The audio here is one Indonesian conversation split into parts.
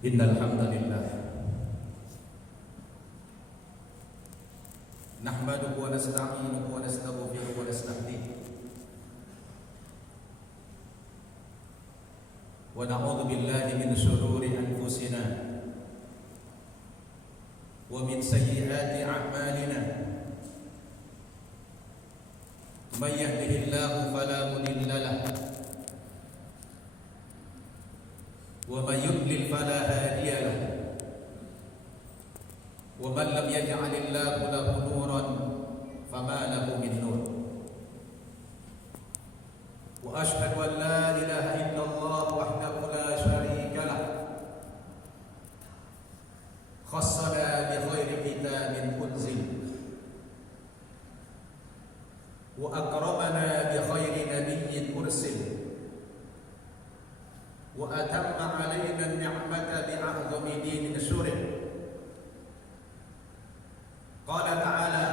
Innal hamdalillah nahmaduhu wa nasta'inuhu wa nastaghfiruhu wa nastahdihi wa na'udzu billahi min shururi anfusina wa min sayyiati a'malina may yahdihillahu fala mudilla lahu wa may yudlil fala hadiya lahu wa man lam yaj'alillahu lahu nuran fama lahu min nur wa ashhadu an la ilaha illallah wahdahu la syarika lah khassana bi khairi kitabin unzil wa akramana bi khairi nabiyyin ursil wa atamma alaina an-ni'mata bi a'zami dinin syurih. Qala ta'ala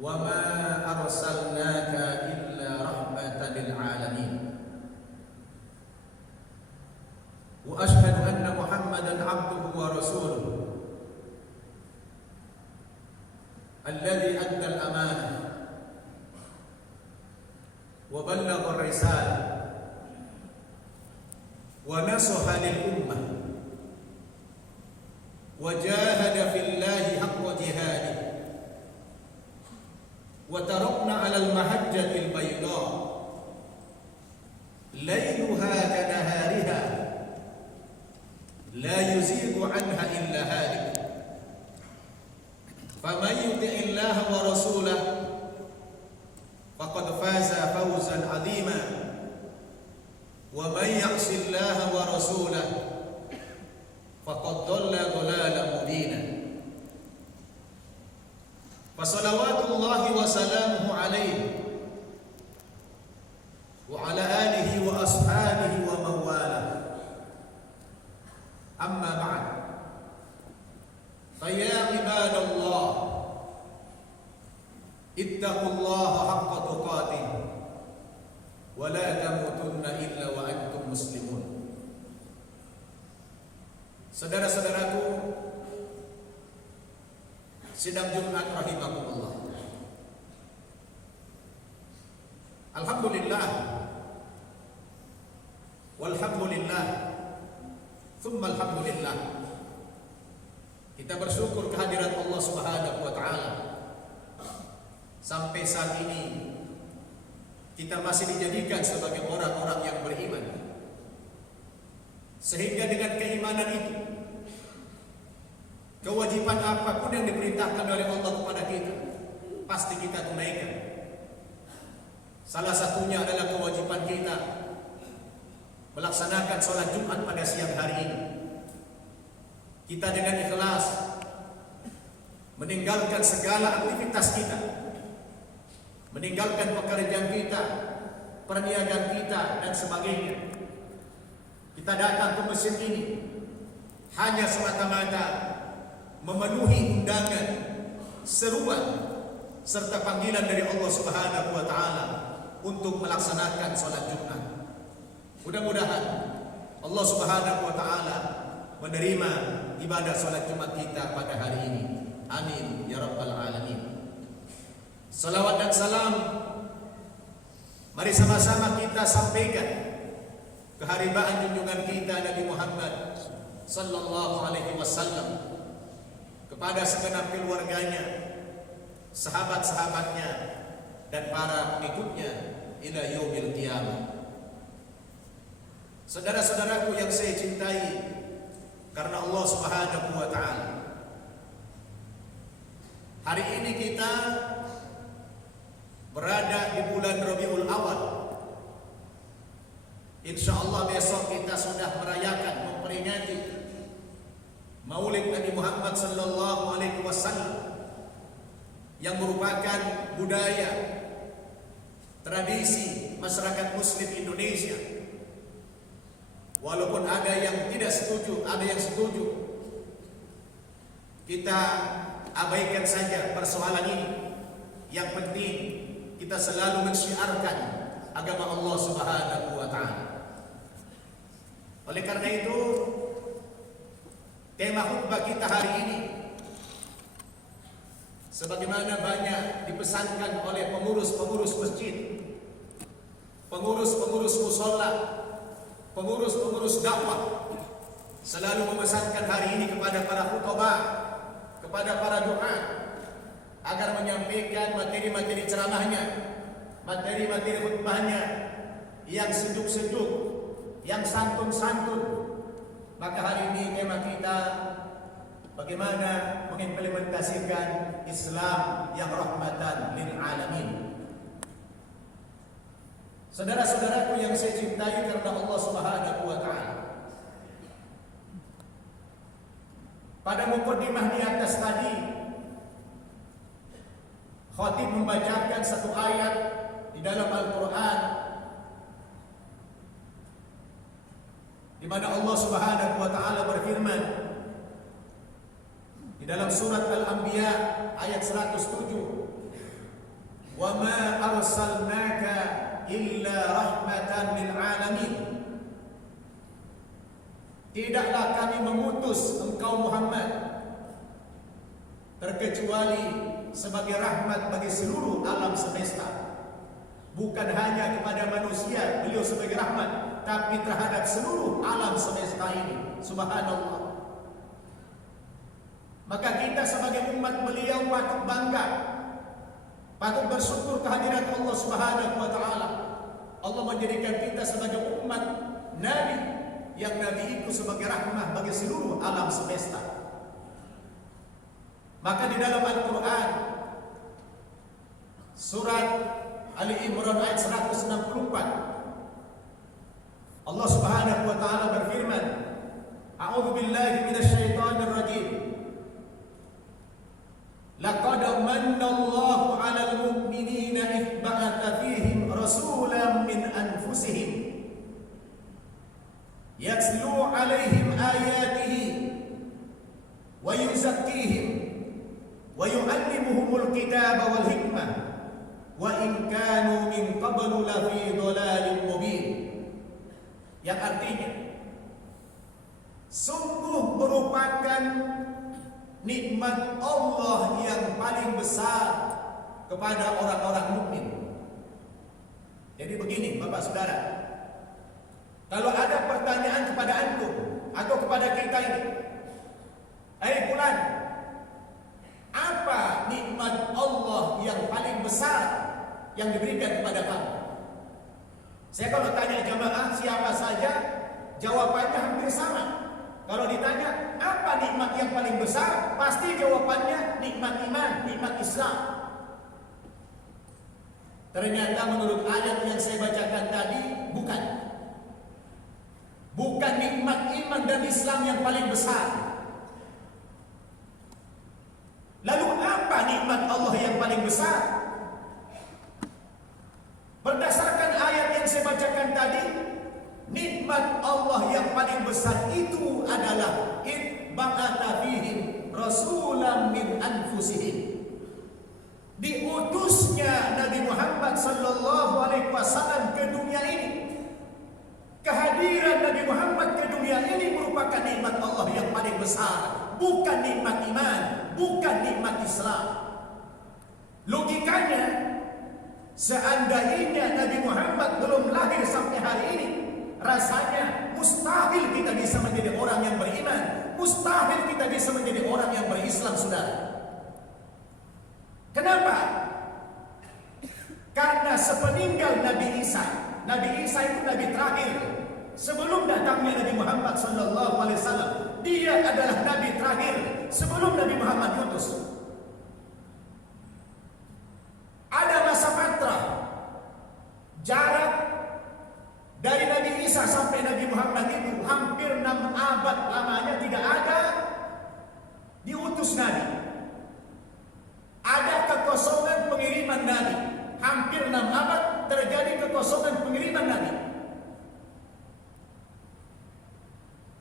wa ma arsalnaka illa rahmatan lil alamin wa ashhadu anna Muhammadan 'abduhu wa rasuluhu alladhi adda al-amanah wa ballagha ar-risalah wa nasaha lil ummah wa jahada fillahi haqqa jihadih wa tarakna 'alal mahajjatil bayda layluha kanahariha la yuzigu 'anha illa halik faman yuti'illaha wa rasulahu faqad faza fawzan 'azima wa man ya'sillaha wa rasulahu faqad dhalla dhalalan mubina. Fa salawatullahi wa salamuhu alaihi wa ala alihi wa ashabihi wa man wala. Amma ba'd. Fa ya ibadallah ittaqullaha haqqa tuqatih wa la tamutunna illa wa antum muslimun. Saudara-saudaraku sidang Jumat rahimakumullah. Alhamdulillah walhamdulillah thumma alhamdulillah. Kita bersyukur kehadiran Allah Subhanahu wa taala. Sampai saat ini kita masih dijadikan sebagai orang-orang yang beriman. Sehingga dengan keimanan itu, kewajiban apapun yang diperintahkan oleh Allah kepada kita pasti kita tunaikan. Salah satunya adalah kewajiban kita melaksanakan sholat Jumat pada siang hari ini. Kita dengan ikhlas meninggalkan segala aktivitas kita, meninggalkan pekerjaan kita, perniagaan kita dan sebagainya. Kita datang ke masjid ini hanya semata-mata memenuhi undangan, seruan serta panggilan dari Allah Subhanahu wa taala untuk melaksanakan salat Jumat. Mudah-mudahan Allah Subhanahu wa taala menerima ibadah salat Jumat kita pada hari ini. Amin ya rabbal alamin. Salawat dan salam mari sama-sama kita sampaikan keharibaan junjungan kita Nabi Muhammad sallallahu alaihi wasallam kepada segenap keluarganya, sahabat-sahabatnya dan para pengikutnya ila yaumil qiyamah. Saudara-saudaraku yang saya cintai karena Allah Subhanahu wa taala, hari ini kita berada di bulan Rabiul Awal. InsyaAllah besok kita sudah merayakan, memperingati Maulid Nabi Muhammad sallallahu alaihi wasallam yang merupakan budaya, tradisi masyarakat muslim Indonesia. Walaupun ada yang tidak setuju, ada yang setuju, kita abaikan saja persoalan ini. Yang penting kita selalu mensyiarkan agama Allah Subhanahu wa taala. Oleh karena itu, tema khutbah kita hari ini, sebagaimana banyak dipesankan oleh pengurus-pengurus masjid, pengurus-pengurus musola, pengurus-pengurus dakwah, selalu memesankan hari ini kepada para khutbah, kepada para doa, agar menyampaikan materi-materi ceramahnya, materi-materi khutbahnya yang sejuk-sejuk, yang santun-santun. Maka hari ini tema kita bagaimana mengimplementasikan Islam yang rahmatan lil alamin. Saudara-saudaraku yang saya cintai karena Allah Subhanahu wa taala, pada mukadimah di atas tadi, khatib membacakan satu ayat di dalam Al-Quran, di mana Allah Subhanahu wa taala berfirman di dalam surat Al-Anbiya ayat 107, "Wa ma arsalnaka illa rahmatan lil alamin." Tidaklah kami mengutus engkau Muhammad terkecuali sebagai rahmat bagi seluruh alam semesta. Bukan hanya kepada manusia beliau sebagai rahmat, tapi terhadap seluruh alam semesta ini. Subhanallah. Maka kita sebagai umat beliau patut bangga, patut bersyukur kehadiran Allah Subhanahu wa taala. Allah menjadikan kita sebagai umat Nabi, yang Nabi itu sebagai rahmat bagi seluruh alam semesta. Maka di dalam Al-Quran surat Ali Imran ayat 164, Allah Subhanahu wa taala berfirman, "A'udzu billahi minasyaitonir rajim. Laqad manna Allahu 'alal mu'minina idh ba'atha fihim rasulan min anfusihim yatlu 'alaihim ayatihi wa yuzakkihim wa yu'allimuhumul kitaba wal hikmah wa in kanu min qablu lafi dhalalin mubin." Yang artinya, sungguh merupakan nikmat Allah yang paling besar kepada orang-orang mukmin. Jadi begini Bapak Saudara, kalau ada pertanyaan kepada antum atau kepada kita ini, fulan, apa nikmat Allah yang paling besar yang diberikan kepada kamu? Saya kalau tanya jamaah siapa saja, jawabannya hampir sama. Kalau ditanya apa nikmat yang paling besar, pasti jawabannya nikmat iman, nikmat Islam. Ternyata menurut ayat yang saya bacakan tadi, bukan. Bukan nikmat iman dan Islam yang paling besar. Lalu apa nikmat Allah yang paling besar? Berdasarkan ayat yang saya bacakan tadi, nikmat Allah yang paling besar itu adalah ba'atha fihim rasulan min anfusihim. Diutusnya Nabi Muhammad sallallahu alaihi wasallam ke dunia ini. Kehadiran Nabi Muhammad ke dunia ini merupakan nikmat Allah yang paling besar, bukan nikmat iman, bukan nikmat Islam. Logikanya, seandainya Nabi Muhammad belum lahir sampai hari ini, rasanya mustahil kita bisa menjadi orang yang beriman, mustahil kita bisa menjadi orang yang berislam, saudara. Kenapa? Karena sepeninggal Nabi Isa itu Nabi terakhir. Sebelum datangnya Nabi Muhammad SAW, dia adalah Nabi terakhir sebelum Nabi Muhammad diutus. Ada masa fatrah, jarak dari Nabi Isa sampai Nabi Muhammad itu hampir 6 abad lamanya tidak ada diutus Nabi. Ada kekosongan pengiriman Nabi. Hampir 6 abad terjadi kekosongan pengiriman Nabi.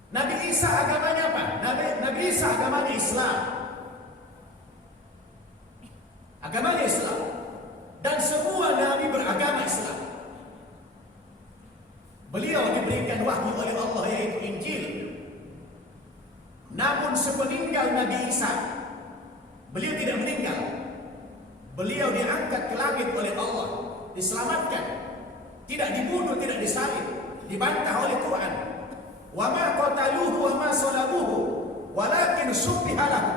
Nabi Isa agamanya apa? Nabi Isa agamanya Islam. Agamanya Islam. Dan semua Nabi beragama Islam. Beliau diberikan wahyu oleh Allah, yaitu Adapun sepeninggal Nabi Isa, beliau tidak meninggal. Beliau diangkat ke langit oleh Allah, diselamatkan, tidak dibunuh, tidak disalib, dibantah oleh Quran. Wa ma qataluhu wa ma salabuhu walakin syubbiha lahu.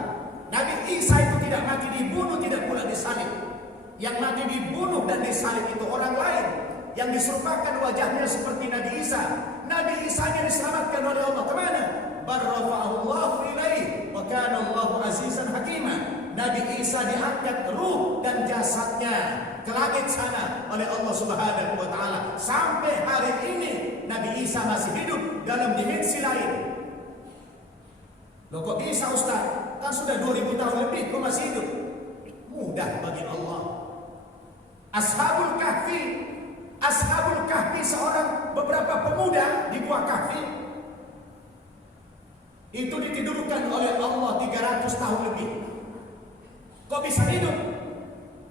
Nabi Isa itu tidak mati dibunuh, tidak pula disalib. Yang mati dibunuh dan disalib itu orang lain, yang diserupakan wajahnya seperti Nabi Isa. Nabi Isa yang diselamatkan oleh Allah kemana? Barrafa'allahu ilaihi wa kana Allahu azizan hakima. Nabi Isa diangkat ruh dan jasadnya ke langit sana oleh Allah Subhanahu wa taala. Sampai hari ini Nabi Isa masih hidup dalam dimensi lain. Loh kok bisa Ustaz? Kan sudah 2000 tahun lebih kok masih hidup? Mudah bagi Allah. Ashabul Kahfi seorang beberapa pemuda di Gua Kahfi itu ditidurkan oleh Allah 300 tahun lebih. Kok bisa hidup?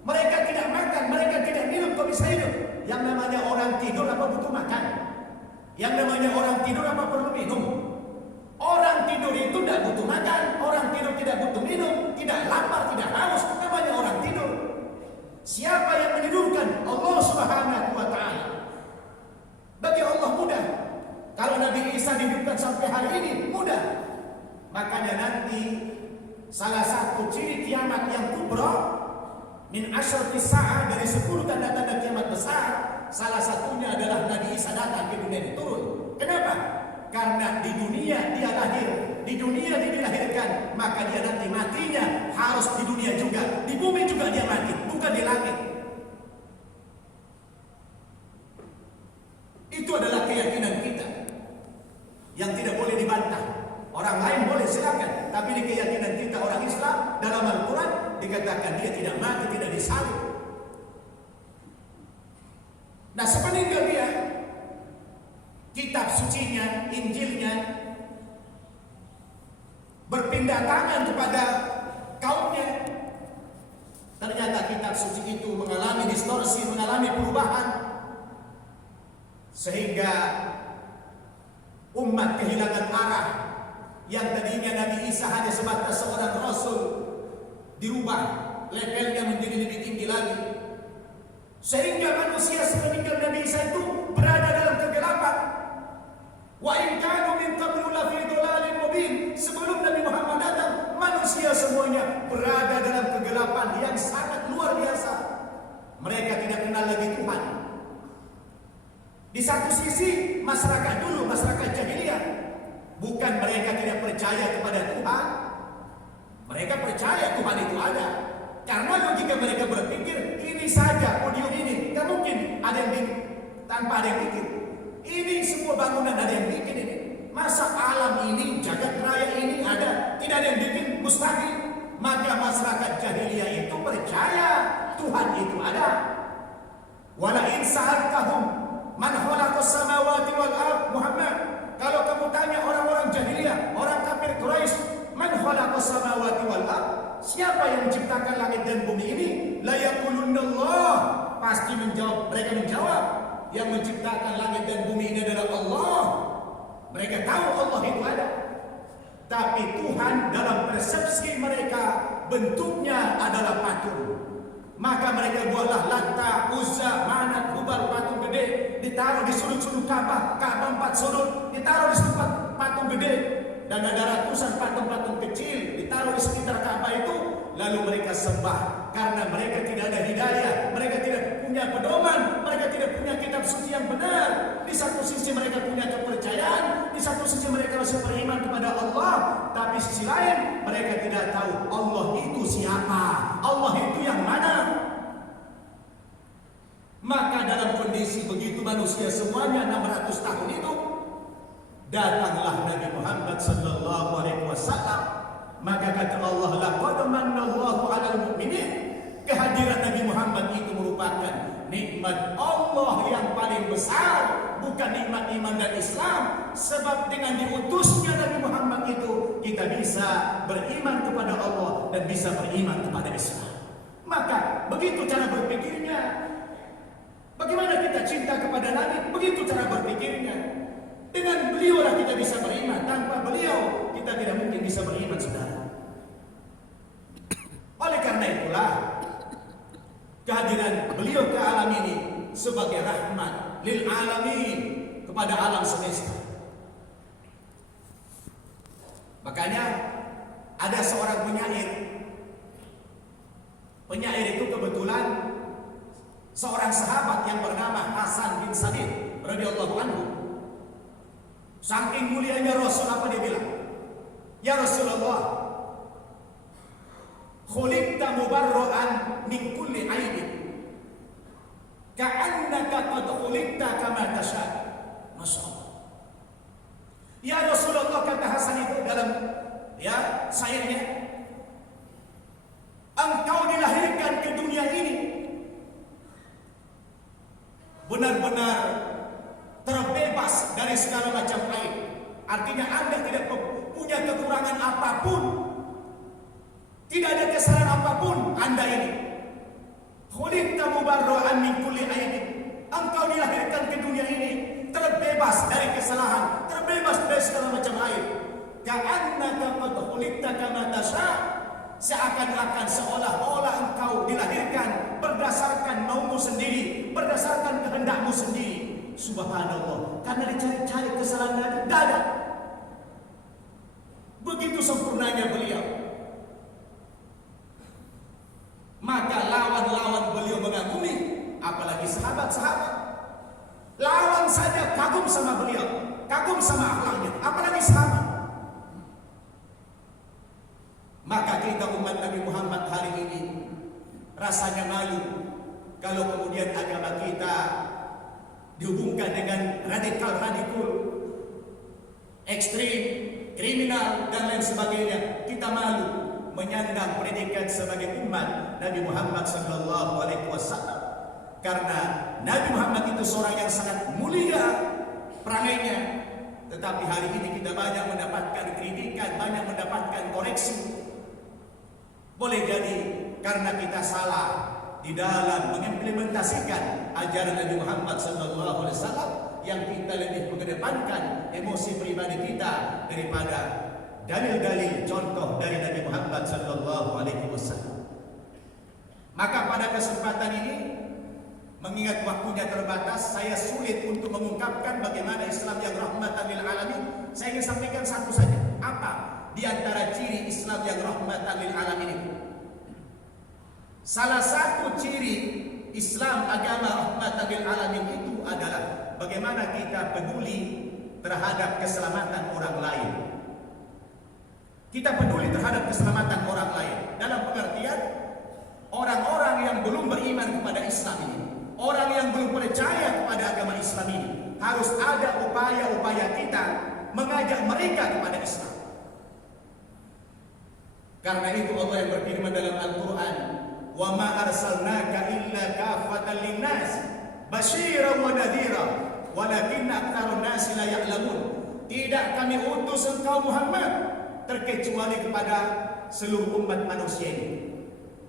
Mereka tidak makan, mereka tidak minum, kok bisa hidup? Yang namanya orang tidur apa butuh makan? Yang namanya orang tidur apa perlu minum? Orang tidur itu tidak butuh makan, orang tidur tidak butuh minum, tidak lapar, tidak haus, namanya orang tidur. Siapa yang menidurkan? Allah Subhanahu wa taala. Bagi Allah mudah. Kalau Nabi Isa dihidupkan sampai hari ini mudah. Makanya nanti salah satu ciri kiamat yang kubra min asyrati sa'ah, dari 10 tanda-tanda kiamat besar, salah satunya adalah Nabi Isa datang ke dunia ini turun. Kenapa? Karena di dunia dia lahir, di dunia dia dilahirkan, maka dia nanti matinya harus di dunia juga, di bumi juga dia mati, bukan di langit. Itu adalah keyakinan kita yang tidak boleh dibantah. Orang lain boleh silakan, tapi di keyakinan kita orang Islam dalam Al-Quran dikatakan dia tidak mati, tidak disalib. Nah, sepeninggal dia, kitab sucinya, Injilnya berpindah tangan kepada kaumnya. Ternyata kitab suci itu mengalami distorsi, mengalami perubahan, sehingga umat kehilangan arah. Yang tadinya Nabi Isa hanya sebatas seorang rasul, dirubah levelnya menjadi lebih tinggi lagi, sehingga manusia sepeninggal Nabi Isa itu berada dalam kegelapan. Wa in kanu min qablu la fi dhalalin mubin. Sebelum Nabi Muhammad datang, manusia semuanya berada dalam kegelapan yang sangat luar biasa. Mereka tidak kenal lagi Tuhan. Di satu sisi masyarakat dulu, masyarakat jahiliyah, bukan mereka tidak percaya kepada Tuhan. Mereka percaya Tuhan itu ada. Karena logika mereka berpikir, ini saja podium ini, tidak mungkin ada yang bikin tanpa ada yang bikin. Ini semua bangunan ada yang bikin ini. Masa alam ini, jagat raya ini ada, tidak ada yang bikin, mustahil. Maka masyarakat jahiliyah itu percaya Tuhan itu ada. Wala in sa'altahum man khalaqas samawati wal ardh, Muhammad, kalau kamu tanya orang-orang jahiliyah, orang kafir Quraisy, man khalaqas samawati wal ardh, siapa yang menciptakan langit dan bumi ini? La yaqulunallah, pasti mereka menjawab, yang menciptakan langit dan bumi ini adalah Allah. Mereka tahu Allah itu ada. Tapi Tuhan dalam persepsi mereka bentuknya adalah patung. Maka mereka buatlah Lata, Uzza, Manat, Hubal, patung gede, ditaruh di sudut-sudut Ka'bah, Ka'bah 4 sudut, ditaruh di sudut patung gede, dan ada ratusan patung-patung kecil ditaruh di sekitar Ka'bah itu. Lalu mereka sembah karena mereka tidak ada hidayah, mereka tidak punya pedoman, mereka tidak punya kitab suci yang benar. Di satu sisi mereka punya kepercayaan, di satu sisi mereka masih beriman kepada Allah, tapi sisi lain mereka tidak tahu Allah itu siapa, Allah itu yang mana. Maka dalam kondisi begitu manusia semuanya 600 tahun itu, datanglah Nabi Muhammad sallallahu alaihi wasallam. Maka kata Allah, laqad manallahu 'alal mu'minin. Kehadiran Nabi Muhammad itu merupakan nikmat Allah yang paling besar, bukan nikmat iman dan Islam. Sebab dengan diutusnya Nabi Muhammad itu, kita bisa beriman kepada Allah dan bisa beriman kepada Islam. Maka begitu cara berpikirnya. Bagaimana kita cinta kepada Nabi? Begitu cara berpikirnya. Dengan beliaulah kita bisa beriman. Tanpa beliau kita tidak mungkin bisa beriman, saudara. Oleh karena itulah kehadiran beliau ke alam ini sebagai rahmat lil alamin, kepada alam semesta. Makanya ada seorang penyair. Penyair itu kebetulan seorang sahabat yang bernama Hasan bin Sabit radhiyallahu anhu. Saking mulianya Rasul, apa dia bilang? Ya Rasulullah, khuliqta mubarra'an min kulli aibin, ka'annaka qad khuliqta kama tasha. Masya Allah. Ya Rasulullah, kata Hasan itu dalam syairnya, engkau dilahirkan ke dunia ini benar-benar terbebas dari segala macam aib. Artinya Anda tidak punya kekurangan apapun, tidak ada kesalahan apapun Anda ini. Khuliqta mubarra'an min kulli aibin. Engkau dilahirkan ke dunia ini terbebas dari kesalahan, terbebas dari segala macam aib. Ka'annaka qad khuliqta kama tasha. Seakan-akan seolah-olah engkau dilahirkan berdasarkan maumu sendiri, berdasarkan kehendakmu sendiri. Subhanallah, karena dicari-cari kesalahan Nabi, tidak ada. Begitu sempurnanya beliau. Maka lawan-lawan beliau mengagumi, apalagi sahabat-sahabat. Lawan saja kagum sama beliau, kagum sama akhlaknya, apalagi sahabat. Maka kita umat Nabi Muhammad hari ini rasanya malu kalau kemudian agama kita dihubungkan dengan radikal, ekstrim, kriminal, dan lain sebagainya. Kita malu menyandang predikat sebagai umat Nabi Muhammad sallallahu alaihi wasallam. Karena Nabi Muhammad itu seorang yang sangat mulia perangainya. Tetapi hari ini kita banyak mendapatkan kritikan, banyak mendapatkan koreksi. Boleh jadi karena kita salah di dalam mengimplementasikan ajaran Nabi Muhammad sallallahu alaihi wasallam, yang kita lebih mengedepankan emosi pribadi kita daripada dalil-dalil contoh dari Nabi Muhammad sallallahu alaihi wasallam. Maka pada kesempatan ini, mengingat waktunya terbatas, saya sulit untuk mengungkapkan bagaimana Islam yang rahmatan lil alamin. Saya ingin sampaikan satu saja. Apa di antara ciri Islam yang rahmatan lil alamin itu? Salah satu ciri Islam agama rahmatan lil alamin itu adalah bagaimana kita peduli terhadap keselamatan orang lain. Kita peduli terhadap keselamatan orang lain dalam pengertian orang-orang yang belum beriman kepada Islam ini, orang yang belum percaya kepada agama Islam ini, harus ada upaya-upaya kita mengajak mereka kepada Islam. Karena itu Allah yang berfirman dalam Al-Quran, "Wa ma arsalnaka illa kafatan linnas basyiran wa nadhira walakinna aktsarun nasi la ya'lamun." Tidak kami utus engkau Muhammad terkecuali kepada seluruh umat manusia ini.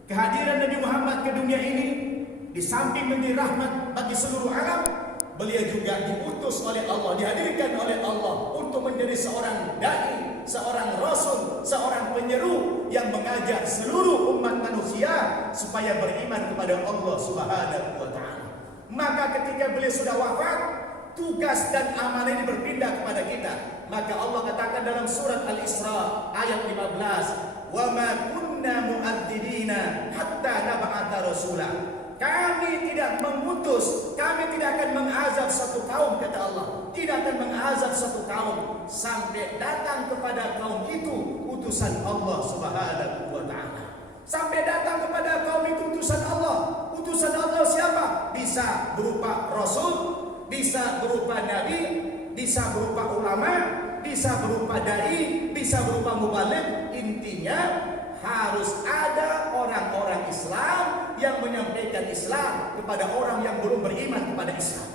Kehadiran Nabi Muhammad ke dunia ini di samping menjadi rahmat bagi seluruh alam, beliau juga diutus oleh Allah, dihadirkan oleh Allah untuk menjadi seorang dai, seorang rasul, seorang penyeru yang mengajak seluruh umat manusia supaya beriman kepada Allah Subhanahu wa taala. Maka ketika beliau sudah wafat, tugas dan amanah ini berpindah kepada kita. Maka Allah katakan dalam surat Al-Isra ayat 15, "Wa ma kunna mu'adzibina hatta nab'atha rasula." Kami tidak mengutus, kami tidak akan mengazab satu kaum, kata Allah, tidak akan mengazab satu kaum sampai datang kepada kaum itu utusan Allah Subhanahu wa taala. Sampai datang kepada kaum itu utusan Allah. Utusan Allah siapa? Bisa berupa rasul, bisa berupa nabi, bisa berupa ulama, bisa berupa dai, bisa berupa mubaligh. Intinya harus ada orang-orang Islam yang menyampaikan Islam kepada orang yang belum beriman kepada Islam.